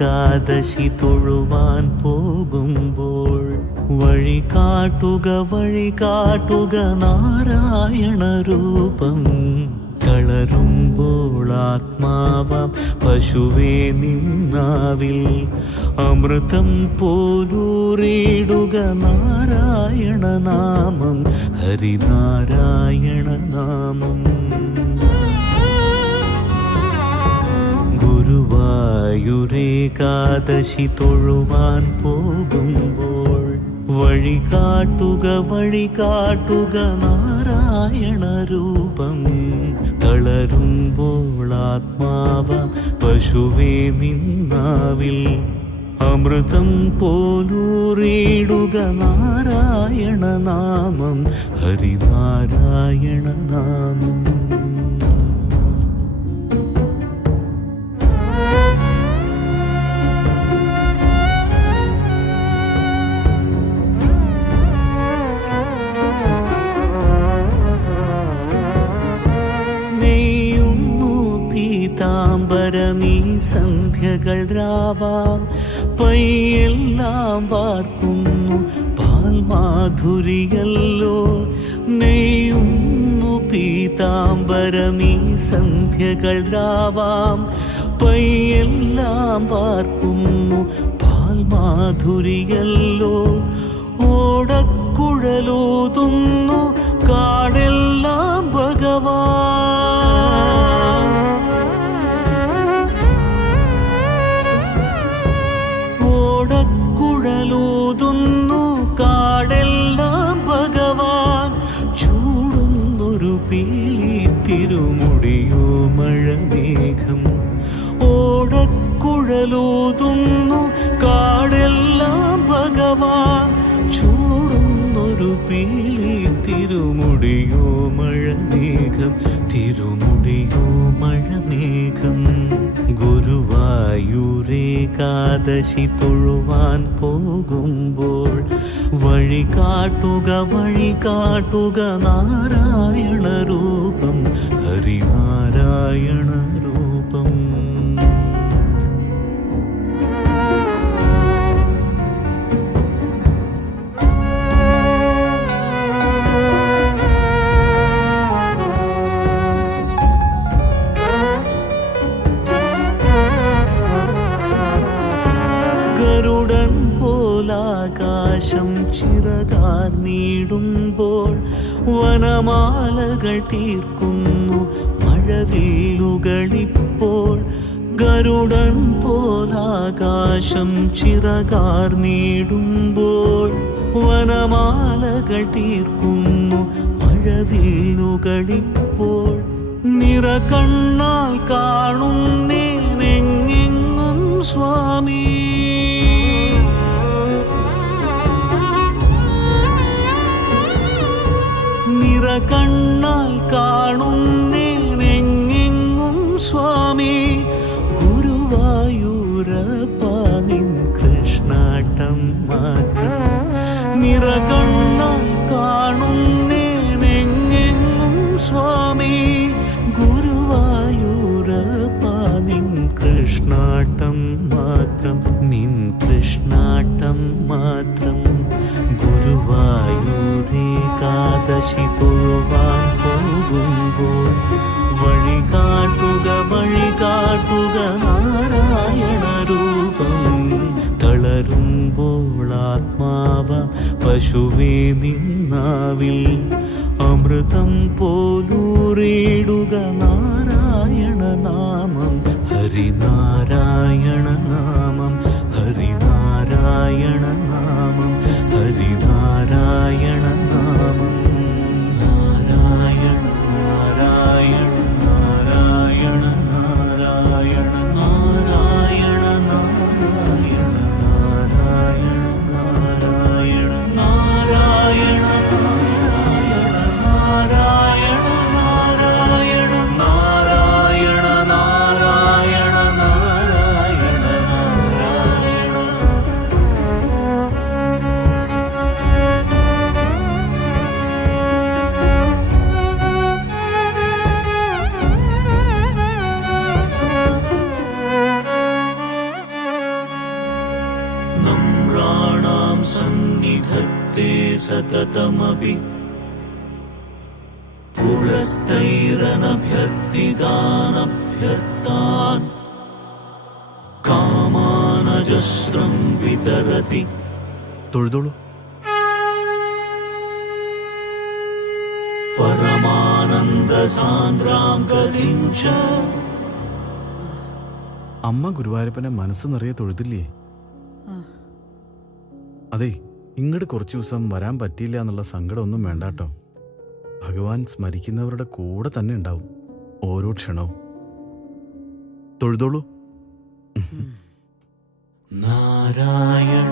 ഏകാദശി തൊഴുവാൻ പോകുമ്പോൾ വഴി കാട്ടുക വഴി കാട്ടുക നാരായണ രൂപം. കളരുമ്പോൾ ആത്മാവാം പശുവേ നിന്നാവിൽ അമൃതം പോലൂറിയിടുക നാരായണ നാമം ഹരിനാരായണ നാമം ഗുരുവായൂരേകാദശി തൊഴുവാൻ പോകുമ്പോൾ വഴി കാട്ടുക വഴി കാട്ടുക നാരായണ രൂപം. തളരുമ്പോൾ ആത്മാവ പശുവേ നിന്നാവിൽ അമൃതം പോലൂറിയിടുക നാരായണ നാമം ഹരിനാരായണ നാമം. സന്ധ്യകൾ രാവാം പയ്യെല്ലാം വാർക്കുന്നു പാൽമാധുരിയല്ലോ നെയ്യുന്നു പീതാംബരമീ സന്ധ്യകൾ രാവാം പയ്യെല്ലാം വാർക്കുന്നു പാൽമാധുരിയല്ലോ ഓടക്കുഴലൂതുന്നു മഴമേഘം തിരുമുടിയോ മഴമേഘം ഗുരുവായൂരേകാദശി തൊഴുവാൻ പോകുമ്പോൾ വഴി കാട്ടുക വഴി കാട്ടുക നാരായണ പോലാകാശം ചിറകാർ നീടുമ്പോൾ വനമാലകൾ തീർക്കുന്നു. മഴവില്ലുകളിപ്പോൾ ഗരുഡൻ പോലാകാശം ചിറകാർ നീടുമ്പോൾ വനമാലകൾ തീർക്കുന്നു. മഴവില്ലുകളിപ്പോൾ നിറകണ്ണാൽ കാണുന്നേനെങ്ങെങ്ങും സ്വാമി. ഗുരുവായൂരപ്പ നിൻ കൃഷ്ണാട്ടം മാത്രം നിൻ കൃഷ്ണാട്ടം മാത്രം. ഗുരുവായൂരേകാദശി തൊഴുവാൻ പോകുമ്പോൾ വഴി കാട്ടുക വഴി കാട്ടുക നാരായണ രൂപം തളരുമ്പോൾ ആത്മാവ പശുവേ നിന്നാവിൽ അമൃതം പോലൂറിയിടുക നാരായണ നാമം. ഹരിനാരായണ നാമം. ഹരിനാരായണ सततमपि पुरस्तैरनभ्यर्थितानभ्यर्तान् कामानजस्रं वितरति തൊഴുതോളൂ परमानन्दसान्द्रां गतिं च അമ്മ ഗുരുവായൂരപ്പനെ മനസ്സ് നിറയെ തൊഴുതില്ലേ അതെ ഇങ്ങോട്ട് കുറച്ച് ദിവസം വരാൻ പറ്റിയില്ല എന്നുള്ള സങ്കടമൊന്നും വേണ്ട കേട്ടോ. ഭഗവാൻ സ്മരിക്കുന്നവരുടെ കൂടെ തന്നെ ഉണ്ടാവും. ഓരോ ക്ഷണവും. തൊഴുതോളൂ. നാരായണ